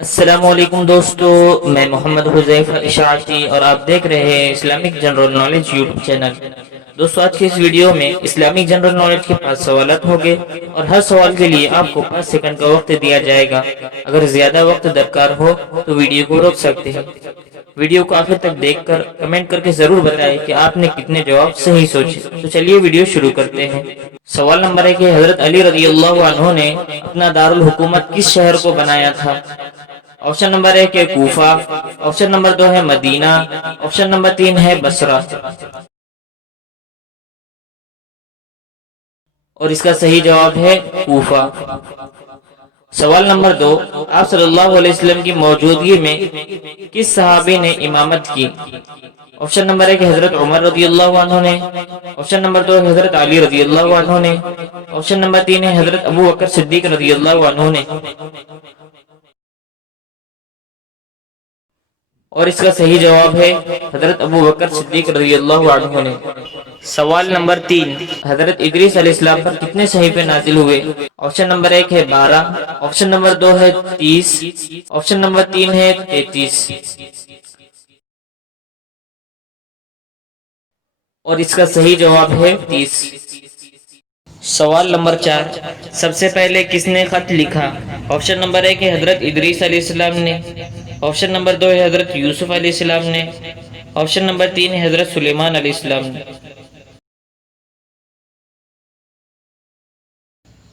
السلام علیکم دوستو، میں محمد حذیفہ اشاعتی اور آپ دیکھ رہے ہیں Islamic general knowledge YouTube channel. دوستو آج کی اس ویڈیو میں اسلامک جنرل نالج کے 5 سوالات ہوں گے اور ہر سوال کے لیے آپ کو 5 سیکنڈ کا وقت دیا جائے گا۔ اگر زیادہ وقت درکار ہو تو ویڈیو کو روک سکتے ہیں۔ ویڈیو کو آخر تک دیکھ کر کمنٹ کر کے ضرور بتائیں کہ آپ نے کتنے جواب صحیح سوچے۔ تو چلیے ویڈیو شروع کرتے ہیں۔ سوال نمبر 1 ہے، حضرت علی رضی اللہ عنہ نے اپنا دارالحکومت کس شہر کو بنایا تھا؟ آپشن نمبر 1 ہے کوفہ، آپشن نمبر 2 ہے مدینہ، آپشن نمبر 3 ہے بصرہ۔ اور اس کا صحیح جواب ہے کوفہ۔ سوال نمبر 2، آپ صلی اللہ علیہ وسلم کی موجودگی میں کس صحابی نے امامت کی؟ آپشن نمبر 1 حضرت عمر رضی اللہ عنہ نے، آپشن نمبر 2 حضرت علی رضی اللہ عنہ نے، آپشن نمبر 3 ہے حضرت ابو بکر صدیق رضی اللہ عنہ نے۔ اور اس کا صحیح جواب ہے حضرت ابو بکر صدیق رضی اللہ عنہ نے۔ سوال نمبر 3، حضرت ادریس علیہ السلام پر کتنے صحیفے نازل ہوئے؟ آپشن نمبر 1 ہے 12، آپشن نمبر 2 ہے 30، آپشن نمبر 3 ہے 33۔ اور اس کا صحیح جواب ہے 30۔ سوال نمبر 4، سب سے پہلے کس نے خط لکھا؟ آپشن نمبر 1 ہے حضرت ادریس علیہ السلام نے، آپشن نمبر 2 ہے حضرت یوسف علیہ السلام نے، آپشن نمبر 3 ہے حضرت سلیمان علیہ السلام نے۔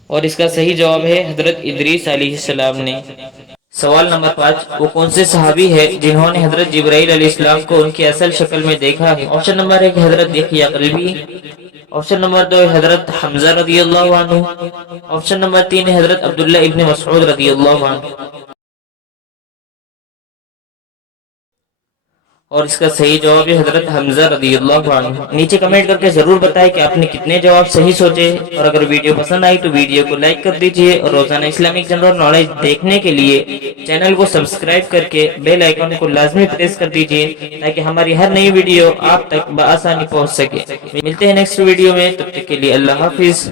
اور اس کا صحیح جواب ہے حضرت ادریس علیہ السلام نے۔ سوال نمبر 5، وہ کون سے صحابی ہے جنہوں نے حضرت جبرائیل علیہ السلام کو ان کی اصل شکل میں دیکھا ہے؟ آپشن نمبر 1 حضرت یحییٰ قلبی، آپشن نمبر 2 حضرت حمزہ رضی اللہ عنہ، آپشن نمبر 3 حضرت عبداللہ ابن مسعود رضی اللہ عنہ۔ اور اس کا صحیح جواب ہے حضرت حمزہ رضی اللہ عنہ۔ نیچے کمنٹ کر کے ضرور بتائیں کہ آپ نے کتنے جواب صحیح سوچے، اور اگر ویڈیو پسند آئی تو ویڈیو کو لائک کر دیجئے، اور روزانہ اسلامک جنرل نالج دیکھنے کے لیے چینل کو سبسکرائب کر کے بیل آئیکن کو لازمی پریس کر دیجئے تاکہ ہماری ہر نئی ویڈیو آپ تک بآسانی پہنچ سکے۔ ملتے ہیں نیکسٹ ویڈیو میں، تب تک کے لیے اللہ حافظ۔